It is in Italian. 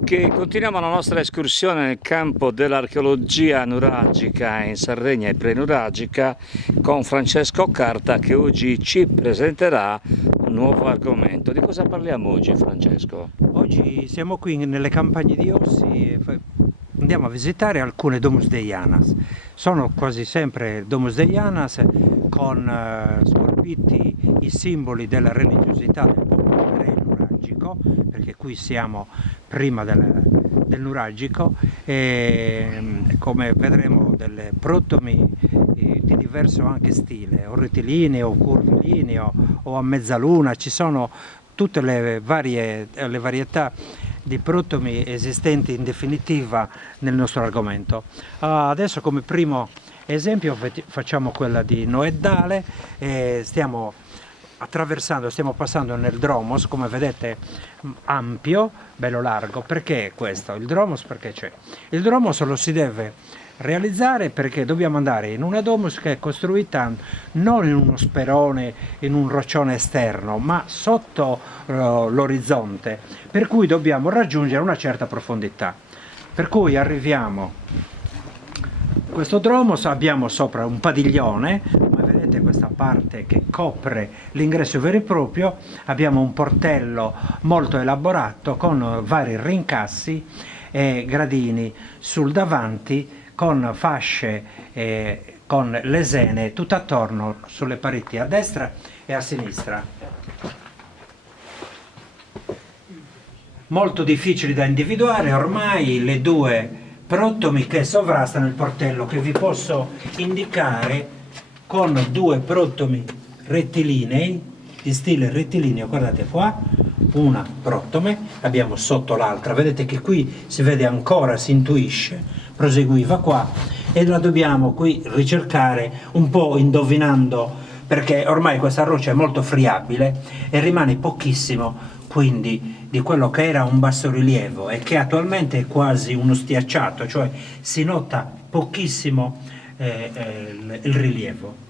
Ok, continuiamo la nostra escursione nel campo dell'archeologia nuragica in Sardegna e prenuragica con Francesco Carta che oggi ci presenterà un nuovo argomento. Di cosa parliamo oggi, Francesco? Oggi siamo qui nelle campagne di Ossi e andiamo a visitare alcune Domus Deianas. Sono quasi sempre Domus Deianas con scolpiti i simboli della religiosità del popolo pre-nuragico, perché qui siamo prima del nuragico e come vedremo delle protomi di diverso anche stile, o rettilineo, o curvilineo, o a mezzaluna, ci sono tutte le varietà di protomi esistenti in definitiva nel nostro argomento. Adesso come primo esempio facciamo quella di Noeddale, stiamo passando nel Dromos, come vedete ampio, bello largo. Perché questo? Il Dromos perché c'è? Il Dromos lo si deve realizzare perché dobbiamo andare in una domus che è costruita non in uno sperone, in un roccione esterno, ma sotto l'orizzonte, per cui dobbiamo raggiungere una certa profondità. Per cui arriviamo a questo dromos, abbiamo sopra un padiglione, come vedete questa parte che copre l'ingresso vero e proprio, abbiamo un portello molto elaborato con vari rincassi e gradini sul davanti, con fasce con lesene tutto attorno sulle pareti a destra e a sinistra. Molto difficili da individuare ormai le due protomi che sovrastano il portello, che vi posso indicare con due protomi rettilinei di stile rettilineo. Guardate qua, una protome, abbiamo sotto l'altra, vedete che qui si vede ancora, si intuisce, proseguiva qua, e la dobbiamo qui ricercare un po' indovinando, perché ormai questa roccia è molto friabile e rimane pochissimo quindi di quello che era un bassorilievo e che attualmente è quasi uno stiacciato, cioè si nota pochissimo il rilievo.